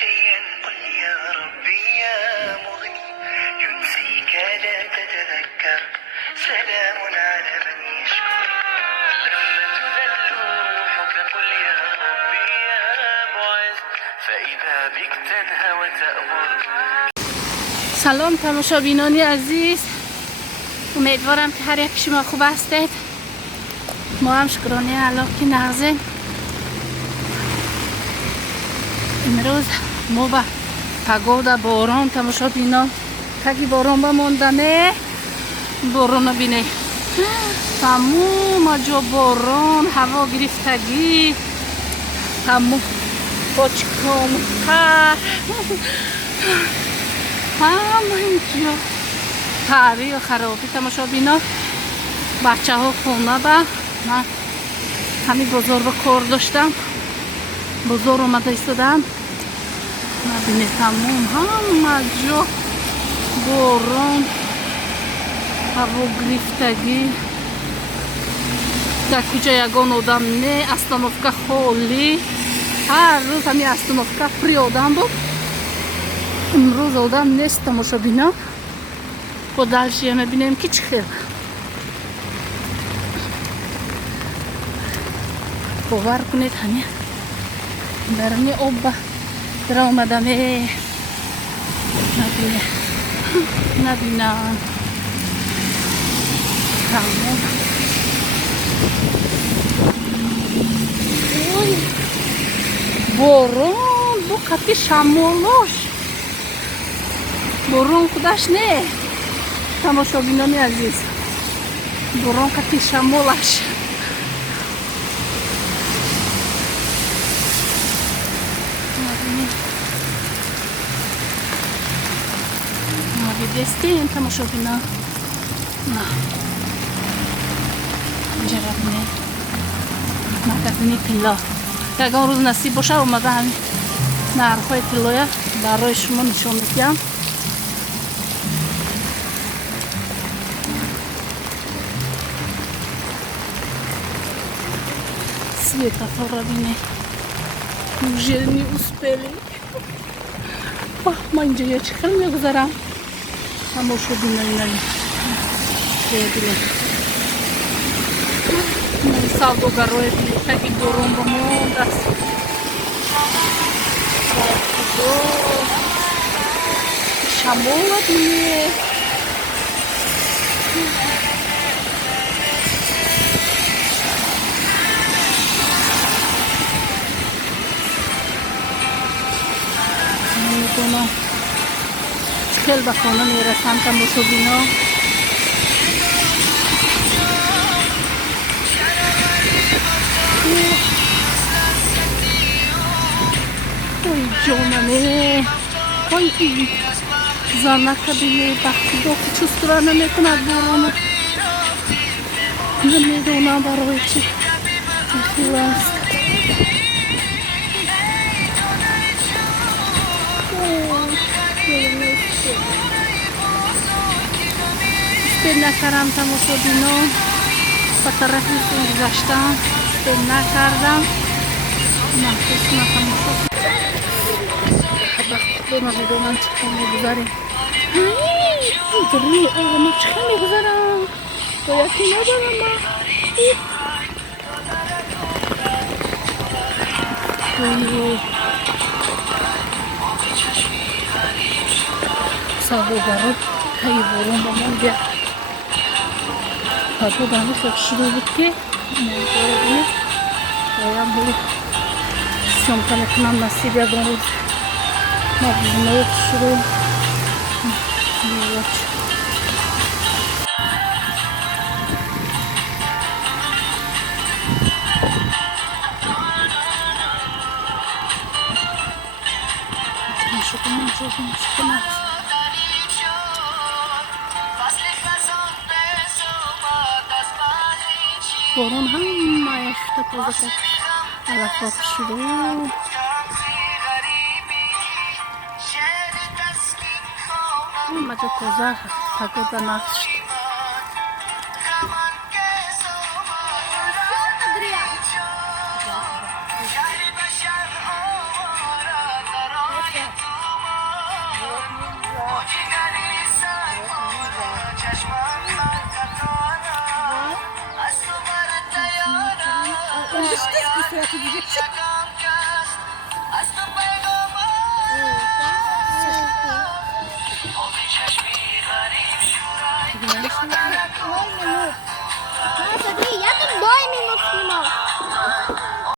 شيئا قل يا ربي يا مغني ينسيك لا تتذكر سلام على من يشكر لما تذل روحك قل يا ربي يا معز فإذا بك تنهى وتأمر. سلام تماشابینان عزیز، امیدوارم که هر یک شما خوب هستید. ما هم شکرانه الله که نغزیم. امروز ما با پگودا باران تماشابینان تاکی باران بماندنه باران بینه تموم جا باران هوا گرفتگی تموم پاچکام تر همه اینجا تری و خرابی تماشابینان. بچه ها خونه با من همین بازار با کار داشتم، بازار اومده ایستادم. نبینه تموم همه جا باران هوا گرفتگی. در کوچه یگان آدم نه، استانوفکا خالی. هر روز همین استانوفکا پری آدم بود، امروز آدم نیست تماشابینان. با دلشیه میبینیم که چه خیر. باور کنید همین برمی آب در آمدم. نبینم تمام بارون با قطعی شمالاش بارون خودش نه تماشابینان عزیز، بارون قطعی شمالش. دستیم تماشابینان نه جربنه مکتبینی طلا. یکان روز نصیب باشه اومده همین نرخ‌های طلایه برای شما نشان میدم. Светофора біне уже не успели. من اینجا یه چکر میگذارم همه شو بینایی بینیم من سوداگرای بینیم تاکی بارون بموند است. شمال بینیم میکنم خیلی به خانه میرسم تماشابینان. اوی جانمه اوی این زنکه بینه بخدا که چست را نمیکند بارانه نمیدونم برای چی خوب است. سپید نکردم تماشابینان، با طرف گذشتم سپید نکردم محسوس نتماشا خب ما بدونم چه میگذاریم. اینطوری آقا ما چه میگذارم با یکی ندارم ما سوداگرا های بارون با من بیاد پاکو دانه شد شروع بود که نمیداره بینه بایم بلی سمکنه کنم نصیب یادان روز ما بزنه شروع میوچ شکنم بارون همه اشتا تازه کرد علفات شروع همه جا تازه پگودا نقش surat edecek. Я тут дойми максимал.